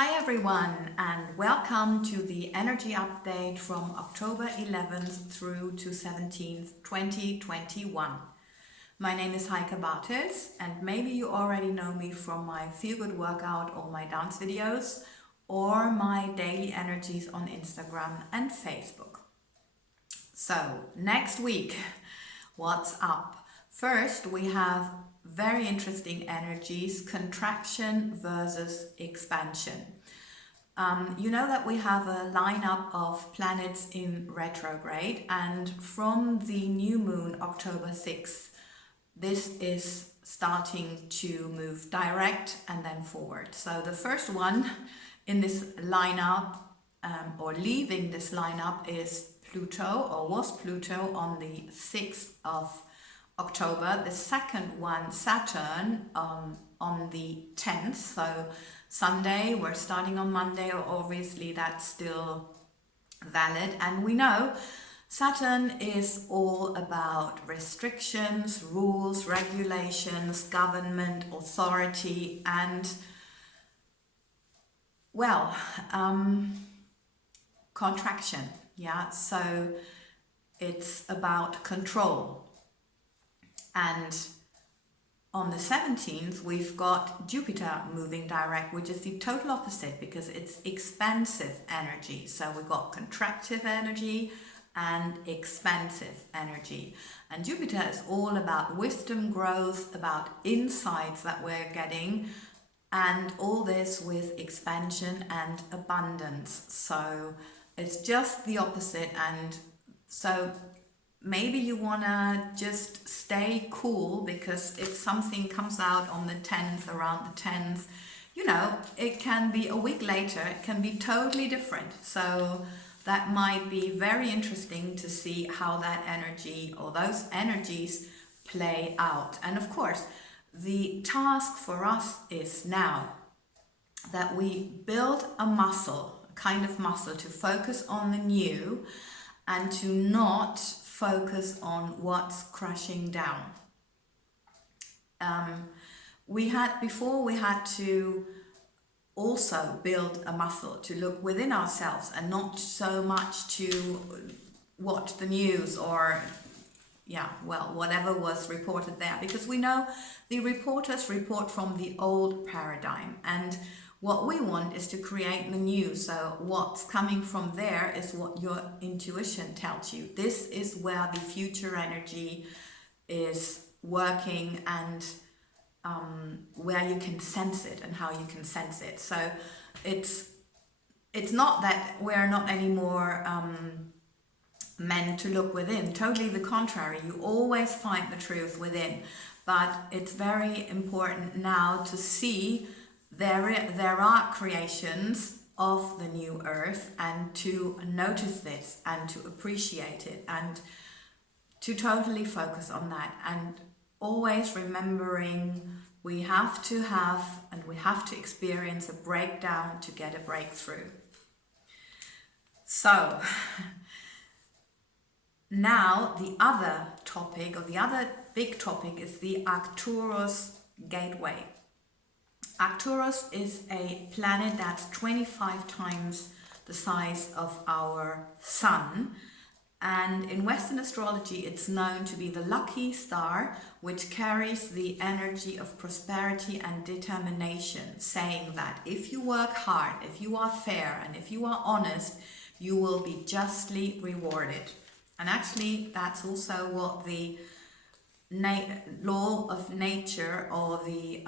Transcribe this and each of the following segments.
Hi everyone, and welcome to the energy update from October 11th through to 17th, 2021. My name is Heike, and maybe you already know me from my feel good workout or my dance videos or my daily energies on Instagram and Facebook. So, next week, what's up? First, we have very interesting energies, contraction versus expansion. You know that we have a lineup of planets in retrograde, and from the new moon, October 6th, this is starting to move direct and then forward. So the first one in this lineup, or leaving this lineup, is Pluto, or was Pluto, on the 6th of October. The second one, Saturn, on the 10th, so Sunday. We're starting on Monday, obviously that's still valid. And we know Saturn is all about restrictions, rules, regulations, government, authority, and, well, contraction. Yeah, so it's about control. And on the 17th, we've got Jupiter moving direct, which is the total opposite because it's expansive energy. So we've got contractive energy and expansive energy. And Jupiter is all about wisdom, growth, about insights that we're getting, and all this with expansion and abundance. So it's just the opposite. And so maybe you want to just stay cool, because if something comes out on the 10th, around the 10th, you know, it can be a week later, it can be totally different. So that might be very interesting to see how that energy or those energies play out. And of course, the task for us is now that we build a muscle, a kind of muscle, to focus on the new and to not focus on what's crashing down. We had to also build a muscle to look within ourselves and not so much to watch the news or whatever was reported there, because we know the reporters report from the old paradigm, and what we want is to create the new. So what's coming from there is what your intuition tells you. This is where the future energy is working, and where you can sense it and how you can sense it. So it's not that we're not anymore meant to look within. Totally the contrary. You always find the truth within. But it's very important now to see there are creations of the new earth, and to notice this and to appreciate it and to totally focus on that, and always remembering we have to experience a breakdown to get a breakthrough. So now the other topic, or the other big topic, is the Arcturus gateway. Arcturus is a planet that's 25 times the size of our sun, and in Western astrology it's known to be the lucky star, which carries the energy of prosperity and determination, saying that if you work hard, if you are fair, and if you are honest, you will be justly rewarded. And actually that's also what the law of nature, or the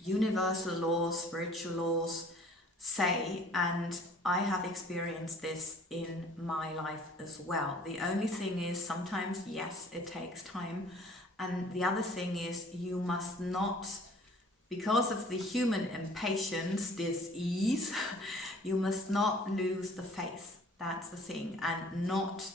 universal laws, spiritual laws say, and I have experienced this in my life as well. The only thing is, sometimes, yes, it takes time, and the other thing is, you must not, because of the human impatience, dis-ease, you must not lose the faith. That's the thing. And not,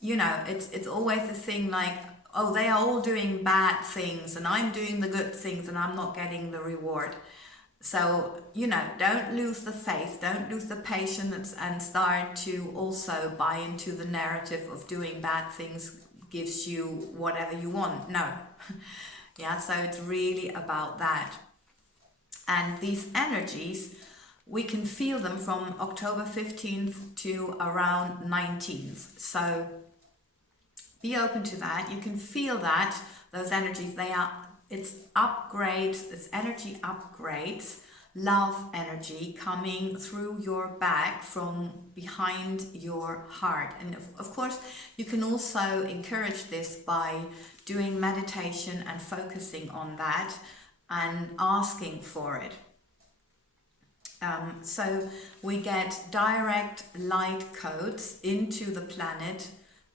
it's always the thing like, oh, they are all doing bad things and I'm doing the good things and I'm not getting the reward. So, don't lose the faith, don't lose the patience, and start to also buy into the narrative of doing bad things gives you whatever you want. No. Yeah, so it's really about that. And these energies, we can feel them from October 15th to around 19th. So be open to that. You can feel that those energies, it's upgrades, it's energy upgrades, love energy coming through your back from behind your heart. And of course, you can also encourage this by doing meditation and focusing on that and asking for it. So we get direct light codes into the planet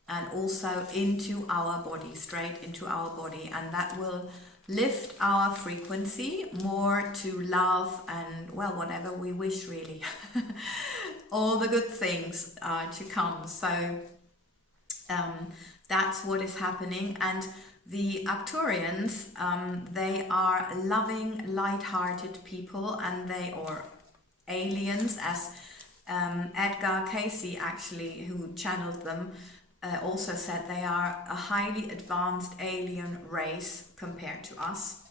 and also into our body, straight into our body, and that will lift our frequency more to love and, well, whatever we wish, really. All the good things to come. So that's what is happening. And the Arcturians, they are loving, light-hearted people, and or aliens, as Edgar Casey, actually, who channeled them, also said they are a highly advanced alien race compared to us.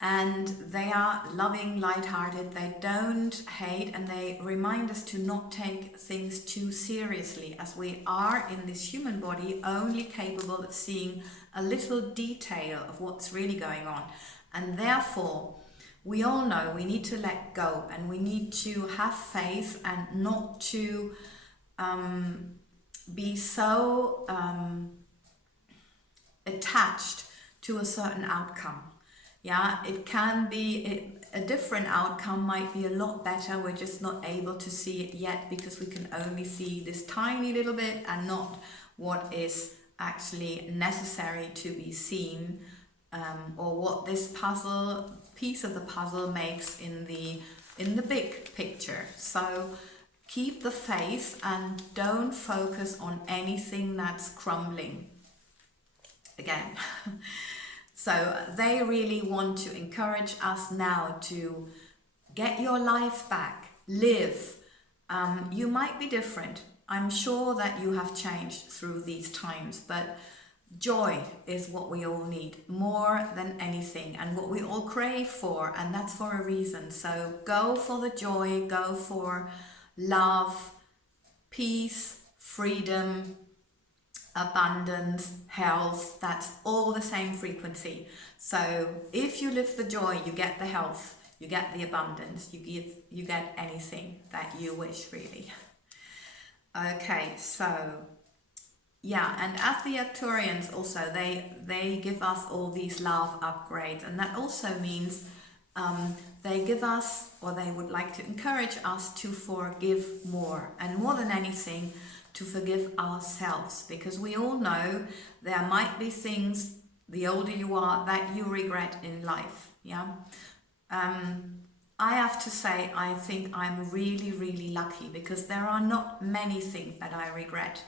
And they are loving, light-hearted, they don't hate, and they remind us to not take things too seriously, as we are in this human body only capable of seeing a little detail of what's really going on. And therefore, we all know we need to let go, and we need to have faith and not to be so attached to a certain outcome. Yeah, it can be a different outcome, might be a lot better. We're just not able to see it yet because we can only see this tiny little bit and not what is actually necessary to be seen, or what this piece of the puzzle makes in the big picture. So keep the faith and don't focus on anything that's crumbling again. So they really want to encourage us now to get your life back, live. You might be different. I'm sure that you have changed through these times, but joy is what we all need more than anything, and what we all crave for, and that's for a reason. So go for the joy, go for love, peace, freedom, abundance, health. That's all the same frequency. So if you live the joy, you get the health, you get the abundance, you get anything that you wish, really. Okay, so yeah, and as the Arcturians also, they give us all these love upgrades, and that also means they give us, or they would like to encourage us to forgive more, and more than anything, to forgive ourselves, because we all know there might be things, the older you are, that you regret in life. Yeah. I have to say, I think I'm really, really lucky, because there are not many things that I regret.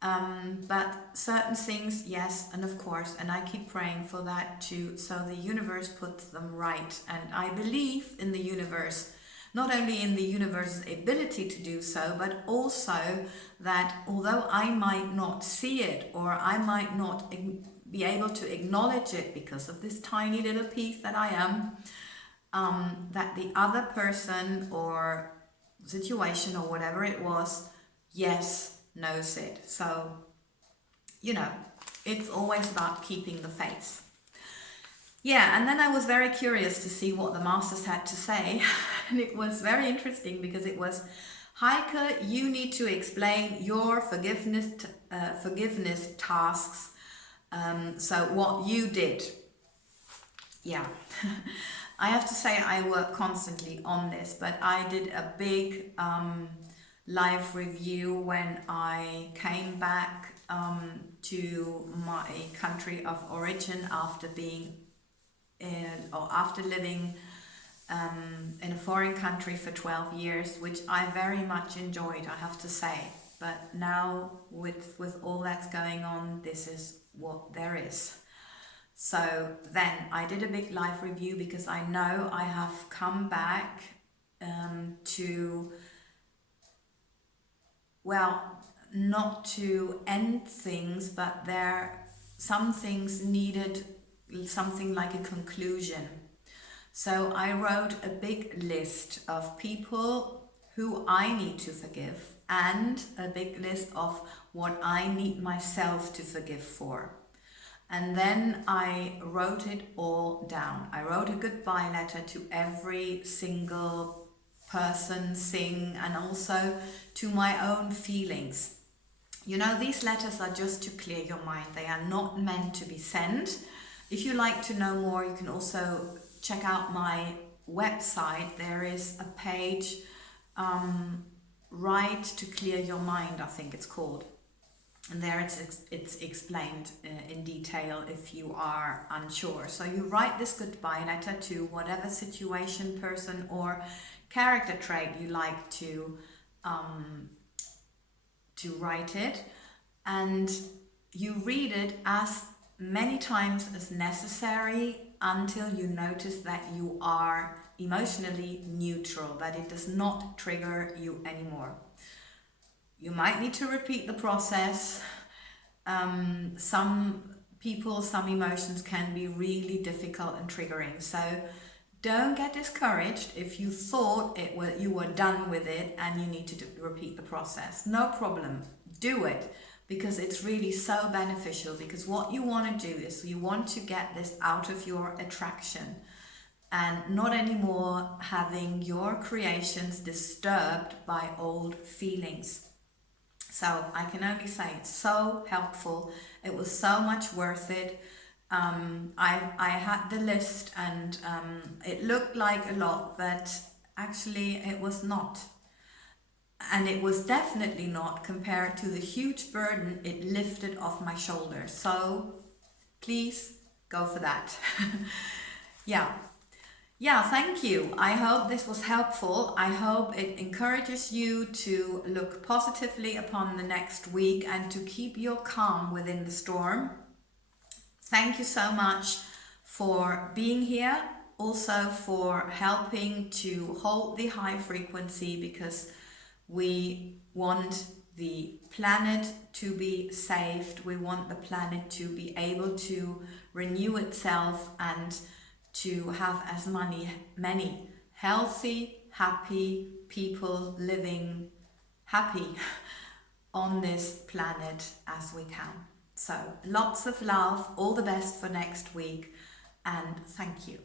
But certain things, yes, and of course, and I keep praying for that too, so the universe puts them right. And I believe in the universe, not only in the universe's ability to do so, but also that although I might not see it, or I might not be able to acknowledge it because of this tiny little piece that I am, that the other person or situation or whatever it was, yes, knows it. So, you know, it's always about keeping the faith. Yeah, and then I was very curious to see what the masters had to say. And it was very interesting, because it was, Heike, you need to explain your forgiveness tasks. So what you did. Yeah. I have to say I work constantly on this, but I did a big live review when I came back to my country of origin after being after living in a foreign country for 12 years, which I very much enjoyed, I have to say. But now with all that's going on, this is what there is. So then I did a big live review, because I know I have come back to, well, not to end things, but some things needed something like a conclusion. So I wrote a big list of people who I need to forgive and a big list of what I need myself to forgive for. And then I wrote it all down. I wrote a goodbye letter to every single person, thing, and also to my own feelings. You know, these letters are just to clear your mind. They are not meant to be sent. If you like to know more, you can also check out my website. There is a page, Write to Clear Your Mind, I think it's called. And there it's explained in detail if you are unsure. So you write this goodbye letter to whatever situation, person, or character trait you like to write it, and you read it as many times as necessary until you notice that you are emotionally neutral, that it does not trigger you anymore. You might need to repeat the process. Some people, some emotions can be really difficult and triggering. So don't get discouraged if you thought you were done with it and you need to repeat the process. No problem. Do it, because it's really so beneficial. Because what you want to do is you want to get this out of your attraction and not anymore having your creations disturbed by old feelings. So I can only say it's so helpful. It was so much worth it. I had the list, and it looked like a lot, but actually it was not. And it was definitely not compared to the huge burden it lifted off my shoulders. So please go for that. Yeah. Yeah, thank you. I hope this was helpful. I hope it encourages you to look positively upon the next week and to keep your calm within the storm. Thank you so much for being here, also for helping to hold the high frequency, because we want the planet to be saved. We want the planet to be able to renew itself and to have as many healthy, happy people living happy on this planet as we can. So lots of love, all the best for next week, and thank you.